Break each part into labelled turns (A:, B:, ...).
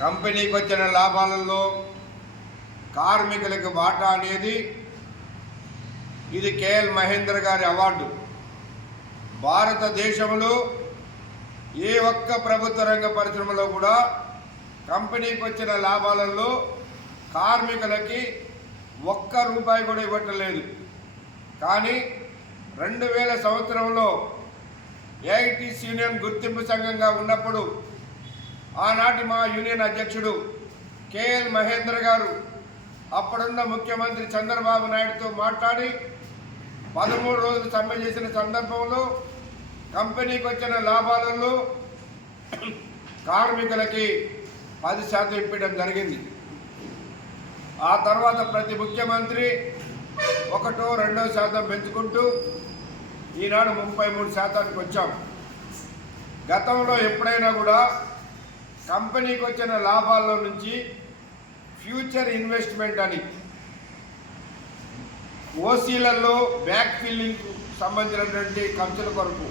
A: కంపెనీకి వచ్చిన లాభాలలో కార్మికులకు వాటా అనేది ఇది కేఎల్ మహేంద్ర గారి అవార్డు. భారతదేశంలో ఏ ఒక్క ప్రభుత్వ రంగ పరిశ్రమలో కూడా కంపెనీకి వచ్చిన లాభాలలో కార్మికులకి ఒక్క రూపాయి కూడా ఇవ్వటలేదు కానీ రెండు వేల సంవత్సరంలో ఏఐటీసీ యూనియన్ గుర్తింపు సంఘంగా ఉన్నప్పుడు ఆనాటి మా యూనియన్ అధ్యక్షుడు కేఎల్ మహేంద్ర గారు అప్పుడున్న ముఖ్యమంత్రి చంద్రబాబు నాయుడుతో మాట్లాడి పదమూడు రోజులు సమ్మె చేసిన సందర్భంలో కంపెనీకి వచ్చిన లాభాలలో కార్మికులకి పది శాతం ఇప్పించడం జరిగింది. ఆ తర్వాత ప్రతి ముఖ్యమంత్రి ఒకటో రెండో శాతం పెంచుకుంటూ ఈనాడు ముప్పై మూడు శాతానికి వచ్చాం. గతంలో ఎప్పుడైనా కూడా కంపెనీకి వచ్చిన లాభాల్లో నుంచి ఫ్యూచర్ ఇన్వెస్ట్మెంట్ అని. ఓసీలలో బ్యాక్ ఫిల్లింగ్ సంబంధించినటువంటి ఖర్చుల కొరకు.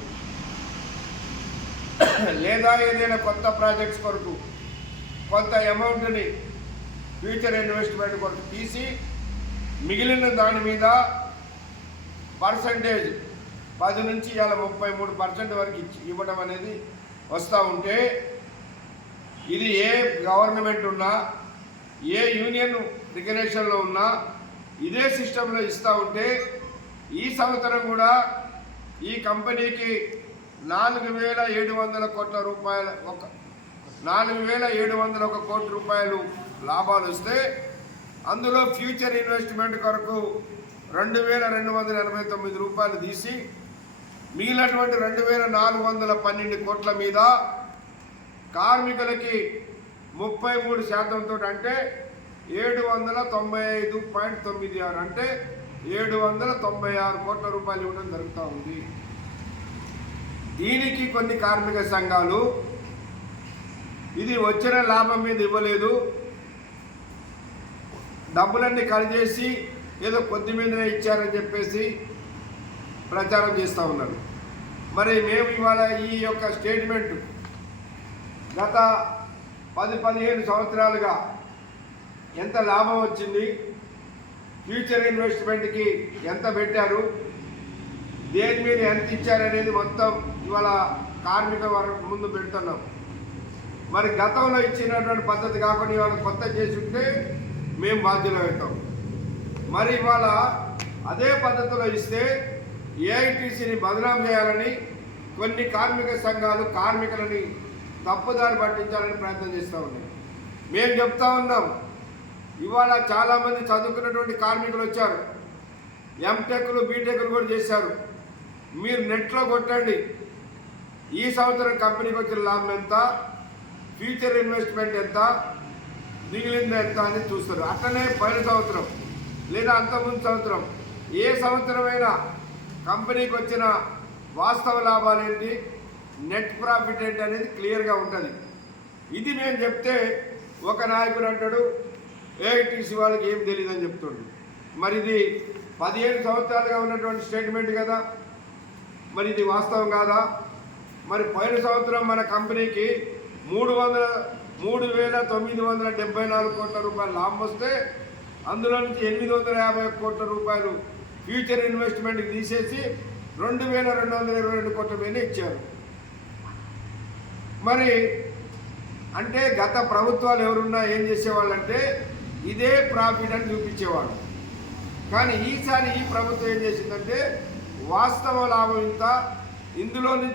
A: లేదా ఏదైనా కొత్త ప్రాజెక్ట్స్ కొరకు. కొంత అమౌంట్ని ఫ్యూచర్ ఇన్వెస్ట్మెంట్ కొరకు తీసి మిగిలిన దాని మీద పర్సంటేజ్ పది నుంచి ఇలా ముప్పై మూడు పర్సెంట్ వరకు ఇచ్చి ఇవ్వడం అనేది వస్తూ ఉంటే ఇది ఏ గవర్నమెంట్ ఉన్నా ఏ యూనియన్ రికగ్నేషన్లో ఉన్నా ఇదే సిస్టంలో ఇస్తూ ఉంటే ఈ సంవత్సరం కూడా ఈ కంపెనీకి నాలుగు వేల ఏడు వందల కోట్ల రూపాయల ఒక నాలుగు వేల ఏడు వందల ఒక కోటి రూపాయలు లాభాలు వస్తే అందులో ఫ్యూచర్ ఇన్వెస్ట్మెంట్ కొరకు రెండు వేల రెండు వందల ఎనభై తొమ్మిది రూపాయలు తీసి మిగిలినటువంటి రెండు వేల నాలుగు వందల పన్నెండు కోట్ల మీద కార్మికులకి ముప్పై మూడు శాతంతో అంటే ఏడు వందల తొంభై ఐదు పాయింట్ తొమ్మిది ఆరు అంటే ఏడు వందల తొంభై ఆరు కోట్ల రూపాయలు ఇవ్వడం జరుగుతూ ఉంది. దీనికి కొన్ని కార్మిక సంఘాలు ఇది వచ్చిన లాభం మీద ఇవ్వలేదు. డబ్బులన్నీ కలిజేసి ఏదో కొద్ది మీదనే ఇచ్చారని చెప్పేసి ప్రచారం చేస్తూ ఉన్నారు. మరి మేము ఇవాళ ఈ యొక్క స్టేట్మెంట్ గత పది పదిహేను సంవత్సరాలుగా ఎంత లాభం వచ్చింది? ఫ్యూచర్ ఇన్వెస్ట్మెంట్కి ఎంత పెట్టారు? దేని మీద ఎంత ఇచ్చారనేది మొత్తం ఇవాళ కార్మిక వర్గం ముందు పెడుతున్నాం. మరి గతంలో ఇచ్చినటువంటి పద్ధతి కాకుండా ఇవాళ కొత్త చేసి ఉంటే మేము బాధ్యులు అవుతాం. మరి ఇవాళ అదే పద్ధతిలో ఇస్తే ఏఐటీసీని బదనాం చేయాలని కొన్ని కార్మిక సంఘాలు కార్మికులని తప్పుదారి పట్టించాలని ప్రయత్నం చేస్తూ ఉన్నాయి మేము చెప్తా ఉన్నాం. ఇవాళ చాలామంది చదువుకున్నటువంటి కార్మికులు వచ్చారు. ఎంటెక్లు బీటెక్లు కూడా చేశారు. మీరు నెట్లో కొట్టండి. ఈ సంవత్సరం కంపెనీకి వచ్చిన లాభం ఎంత? ఫ్యూచర్ ఇన్వెస్ట్మెంట్ ఎంత? మిగిలింది ఎంత అని చూస్తారు. అట్లనే పైన సంవత్సరం లేదా అంతకుముందు సంవత్సరం ఏ సంవత్సరమైనా కంపెనీకి వచ్చిన వాస్తవ లాభాలు ఏంటి? నెట్ ప్రాఫిట్ ఏంటి అనేది క్లియర్గా ఉంటుంది. ఇది నేను చెప్తే ఒక నాయకుడు అంటాడు ఏఐటీసీ వాళ్ళకి ఏం తెలియదు అని చెప్తుండు. మరి ఇది పదిహేను సంవత్సరాలుగా ఉన్నటువంటి స్టేట్మెంట్ కదా. మరి ఇది వాస్తవం కాదా? మరి పోయిన సంవత్సరం మన కంపెనీకి మూడు వందల మూడు వేల తొమ్మిది వందల డెబ్బై నాలుగు కోట్ల రూపాయలు లాభం వస్తే అందులో నుంచి ఎనిమిది వందల యాభై ఒక్క కోట్ల రూపాయలు ఫ్యూచర్ ఇన్వెస్ట్మెంట్కి తీసేసి రెండు వేల రెండు వందల ఇరవై రెండు కోట్ల మీద ఇచ్చారు. మరి అంటే గత ప్రభుత్వాలు ఎవరున్నా ఏం చేసేవాళ్ళంటే ఇదే ప్రాఫిట్ అని చూపించేవాళ్ళు. కానీ ఈసారి ఈ ప్రభుత్వం ఏం చేసిందంటే వాస్తవ లాభం ఇంత ఇందులో నుంచి